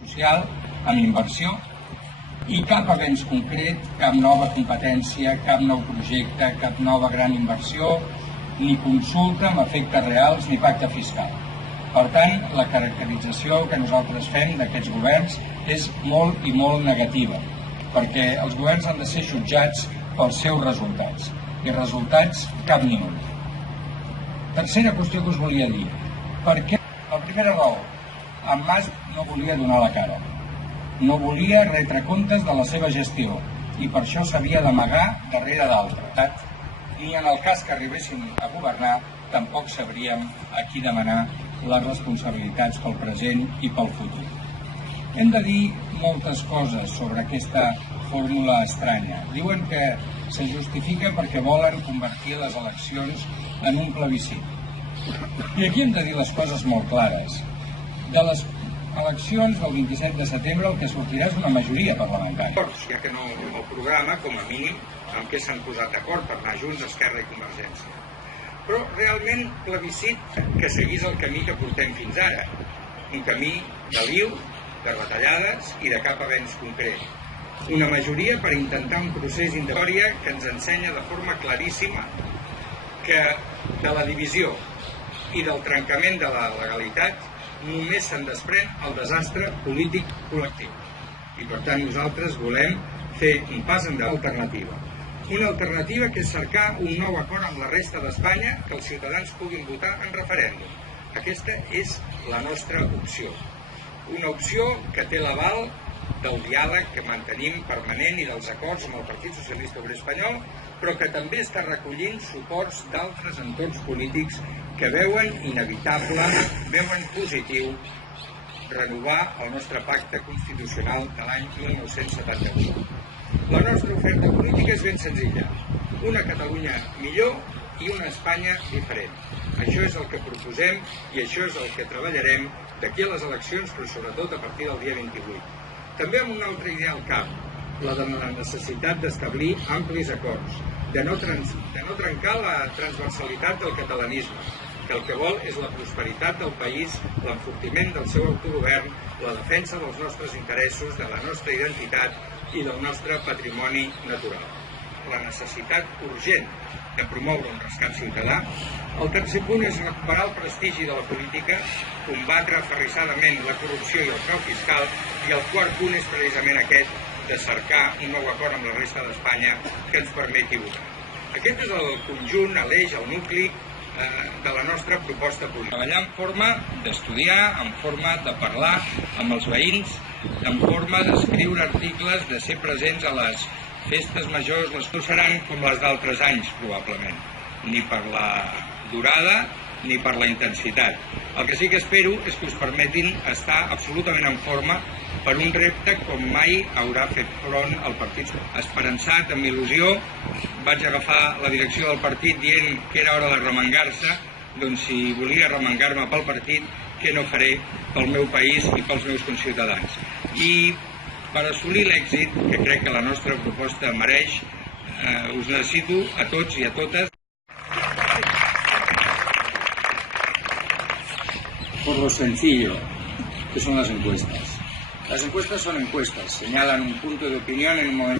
social, amb inversió, i cap avenç concret, cap nova competència, cap nou projecte, cap nova gran inversió, ni consulta amb efectes reals ni pacte fiscal. Per tant, la caracterització que nosaltres fem d'aquests governs és molt i molt negativa, perquè els governs han de ser jutjats pels seus resultats, i resultats cap ni un. Tercera qüestió que us volia dir. Per què? La primera raó, en Mas no volia donar la cara. No volia retre comptes de la seva gestió i per això s'havia d'amagar darrere d'altre. Ni en el cas que arribéssim a governar tampoc sabríem a qui demanar les responsabilitats pel present i pel futur. Hem de dir moltes coses sobre aquesta fórmula estranya. Diuen que se justifica perquè volen convertir les eleccions en un plebiscit. I aquí hem de dir les coses molt clares. De les eleccions del 27 de setembre el que sortirà és una majoria parlamentària. Ja que no el programa, com a mínim, amb què s'han posat d'acord per anar junts, Esquerra i Convergència. Però realment plebiscit que seguís el camí que portem fins ara. Un camí de liu, de retallades i de cap avenç concret. Una majoria per intentar un procés d'història que ens ensenya de forma claríssima que de la divisió i del trencament de la legalitat només se'n desprèn el desastre polític col·lectiu. I per tant nosaltres volem fer un pas en alternativa. Una alternativa que és cercar un nou acord amb la resta d'Espanya que els ciutadans puguin votar en referèndum. Aquesta és la nostra opció. Una opció que té l'aval del diàleg que mantenim permanent i dels acords amb el Partit Socialista Obrer Espanyol, però que també està recollint suports d'altres entorns polítics que veuen inevitable, veuen positiu renovar el nostre pacte constitucional de l'any 1971. La nostra oferta política és ben senzilla. Una Catalunya millor i una Espanya diferent. Això és el que proposem i això és el que treballarem d'aquí a les eleccions, però sobretot a partir del dia 28. També amb una altra idea al cap, la de la necessitat d'establir amplis acords, de no trencar la transversalitat del catalanisme, que el que vol és la prosperitat del país, l'enfortiment del seu autogovern, la defensa dels nostres interessos, de la nostra identitat i del nostre patrimoni natural. La necessitat urgent de promoure un rescat ciutadà. El tercer punt és recuperar el prestigi de la política, combatre aferrissadament la corrupció i el frau fiscal, i el quart punt és precisament aquest de cercar un nou acord amb la resta d'Espanya que ens permeti votar. Aquest és el conjunt, l'eix, el nucli de la nostra proposta política. Treballar en forma d'estudiar, en forma de parlar amb els veïns, en forma d'escriure articles, de ser presents a les festes majors. Les no seran com les d'altres anys, probablement, ni per la durada ni per la intensitat. El que sí que espero és que us permetin estar absolutament en forma per un repte com mai haurà fet front al partit. Esperançat, amb il·lusió, vaig agafar la direcció del partit dient que era hora de remengar-se. Doncs si volia remengar-me pel partit, què no faré pel meu país i pels meus conciutadans. I per assolir l'èxit que crec que la nostra proposta mereix, us necessito a tots i a totes. Por lo sencillo que son las encuestas. Las encuestas son encuestas, señalan un punto de opinión en un momento.